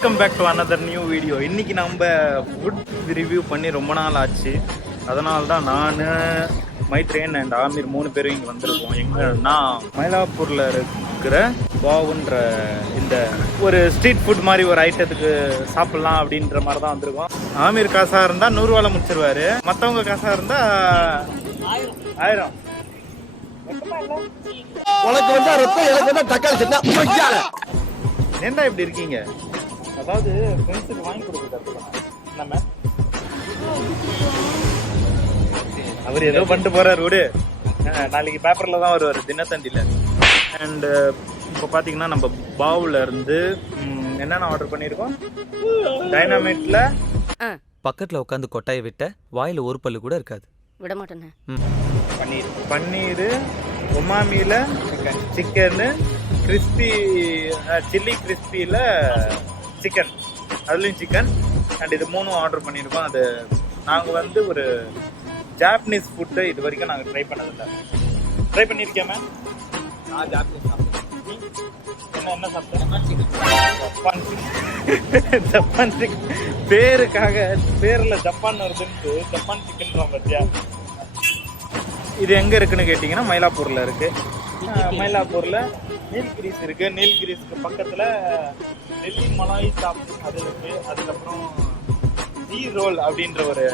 Welcome back to another new video. இன்றைக்கி நம்ம food review பண்ணி ரொம்ப நாள் ஆச்சு. அதனால தான் நான் மைத்ரேன் அண்ட் ஆமீர் 3 பேரும் இங்கே வந்திருக்கோம். எங்கன்னா மயிலாப்பூரில் இருக்கிற பாவுன்ற இந்த ஒரு ஸ்ட்ரீட் ஃபுட் மாதிரி ஒரு ஐட்டத்துக்கு சாப்பிட்லாம் அப்படின்ற மாதிரி தான் வந்திருக்கோம். ஆமீர் காசாக இருந்தால் 100 ரூபாயில் முடிச்சிருவாரு, மற்றவங்க காசாக இருந்தால் 1000. உனக்கு வந்தா ரத்தம், எனக்கு வந்தா தக்காளி சட்னா. ஏன்டா இப்படி இருக்கீங்க? அதாவது ஃப்ரெண்ட்ஸுக்கு வாங்கி கொடுக்க கற்றுக்கணும். நம்ம அவர் ஏதோ பண்ணிட்டு போறாரு விடு. நாளைக்கு பேப்பரில் தான் வருவார், தினத்தண்டியில். அண்டு இப்போ பார்த்தீங்கன்னா நம்ம பாவுல இருந்து என்னென்ன ஆர்டர் பண்ணியிருக்கோம். டைனாமைட்டில் பக்கத்தில் உட்காந்து கொட்டாயை விட்ட வாயில் ஒரு பல்லு கூட இருக்காது. விட மாட்டேண்ணே. பன்னீர் உமாமியில் சிக்கனு, கிறிஸ்பி சில்லி கிறிஸ்பியில் சிக்கன், அதுலேயும் சிக்கன். அண்ட் இது 3 ஆர்டர் பண்ணியிருக்கோம். அது நாங்கள் வந்து ஒரு ஜாப்பனீஸ் ஃபுட்டு இது வரைக்கும் நாங்கள் ட்ரை பண்ணதில்லை. ட்ரை பண்ணியிருக்கேன் மேம். என்ன சாப்பிட்டேன்? Japan chicken. பேருக்காக பேரில் ஜப்பான் வருதுன்ட்டு ஜப்பான் சிக்கன் பார்த்தியா. இது எங்கே இருக்குன்னு கேட்டிங்கன்னா மயிலாப்பூரில் இருக்குது. மயிலாப்பூரில் நீல்கிரிஸ் இருக்குது. நீல்கிரிஸ்க்கு பக்கத்தில் டெல்லி மலாய் ஷாப் அது இருக்குது. அதுக்கப்புறம் டி ரோல் அப்படின்ற ஒரு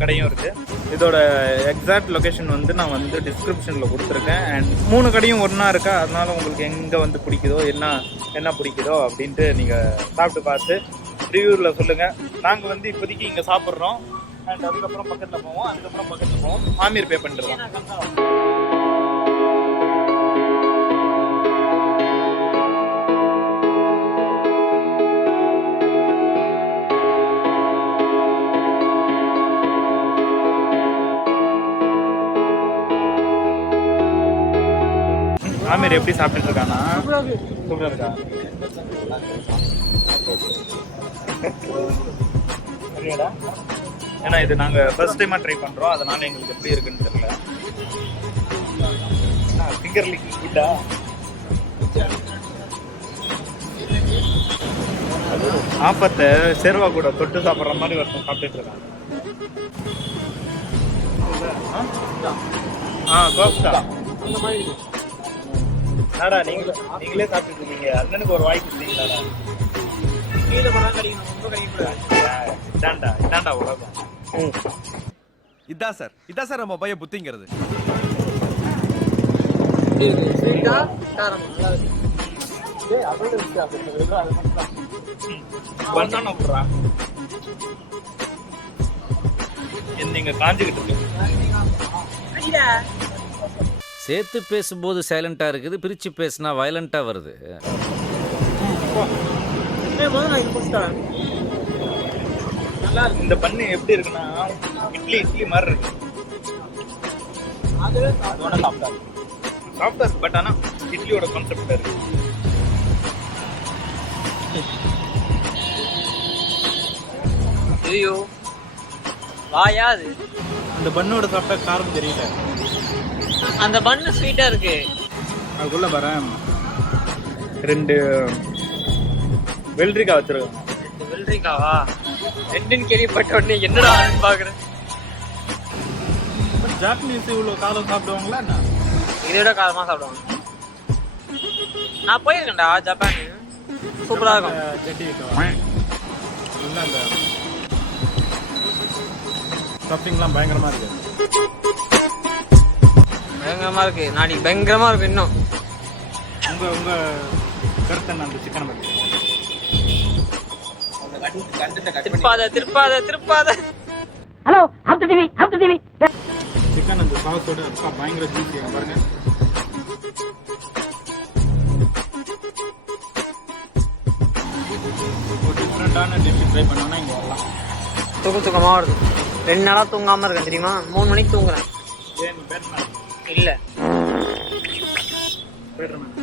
கடையும் இருக்குது. இதோட எக்ஸாக்ட் லொக்கேஷன் வந்து நான் வந்து டிஸ்கிரிப்ஷனில் கொடுத்துருக்கேன். அண்ட் 3 கடையும் ஒன்றா இருக்கா, அதனால உங்களுக்கு எங்கே வந்து பிடிக்குதோ என்ன பிடிக்குதோ அப்படின்ட்டு நீங்கள் சாப்பிட்டு பார்த்து ரிவ்யூவில் சொல்லுங்கள். நாங்கள் வந்து இப்போதைக்கு இங்கே சாப்பிட்றோம். அண்ட் அதுக்கப்புறம் பக்கத்தில் போவோம். ஆமீர் பே பண்ணிடுவோம். ஆமீர் எப்படி சாப்பிட்டுட்டு இருக்கானா? சூப்பராக இருக்கா? சரியாடா. ஏன்னா இது நாங்கள் ஃபர்ஸ்ட் டைமாக ட்ரை பண்ணுறோம், அதனால எங்களுக்கு எப்படி இருக்குன்னு தெரியல. ஃபிங்கர் லிக்கிங் குட்டா? ஆப்பத்தை சேர்வா கூட தொட்டு சாப்பிட்ற மாதிரி ஒருத்தன் சாப்பிட்டுட்டு இருக்காங்க. கோப்தா அந்த மாதிரி நாடா. நீங்களே சாப்பிட்டு இருக்கீங்க. அண்ணனுக்கு ஒரு வாய்ப்பு கொடுத்தீங்களாடா? இதாண்டா உலகம். இதான் சார் நம்ம பையன் புத்திங்கிறது. நீங்க காஞ்சுக்கிட்டு இருக்கு. சேர்த்து பேசும்போது சைலண்டாக இருக்குது, பிரித்து பேசினா வயலண்ட்டாக வருது. இந்த பண்ணு எப்படி இருக்குன்னா இட்லி மாதிரி இருக்கு. சாஃப்டா இருக்கு, பட் ஆனா இட்லியோட கான்செப்ட் இருக்கு. ஐயோ வாயாது. அந்த பண்ணோட சாப்பிட்டா காரம் தெரியல. அந்த பண்ணு ஸ்வீட்டா இருக்கு. அதுக்குள்ள வரேன் 2 வெள்ளரிக்காய் வச்சிருக்காங்க. வெள்ளரிக்காவா? ரெண்டுன்னு கேள்விப்பட்ட உடனே என்னடா பாக்குறேன். ஜாப்பனீஸ் இவ்வளவு காரம் சாப்பிடுவாங்களா என்ன? இதை விட காரமா சாப்பிடுவாங்க. நான் போயிருக்கேன்டா ஜப்பான், சூப்பரா இருக்கும். ஜெட்டி நல்லா அந்த ஸ்டஃபிங்லாம் பயங்கரமா இருக்கு. பயங்கரமா இருக்கு. நாடி பயங்கரமா இருக்கு. இன்னும் உங்க கருத்து என்ன அந்த சிக்கனை பத்தி? திருப்பாத. Hello, how to TV. Chicken அந்த சாஸோட அப்பா பயங்கர ஜூஸி பாருங்க. ஒரு டிஃப்ரெண்டான டிஷ் ட்ரை பண்ணோன்னா இங்கே வரலாம். தூக்கமா வருது. 2 நாளா தூங்காம இருக்கேன் தெரியுமா? 3 மணிக்கு தூங்குறேன். ஏன் பேட்மேன் இல்ல பேட்மேன்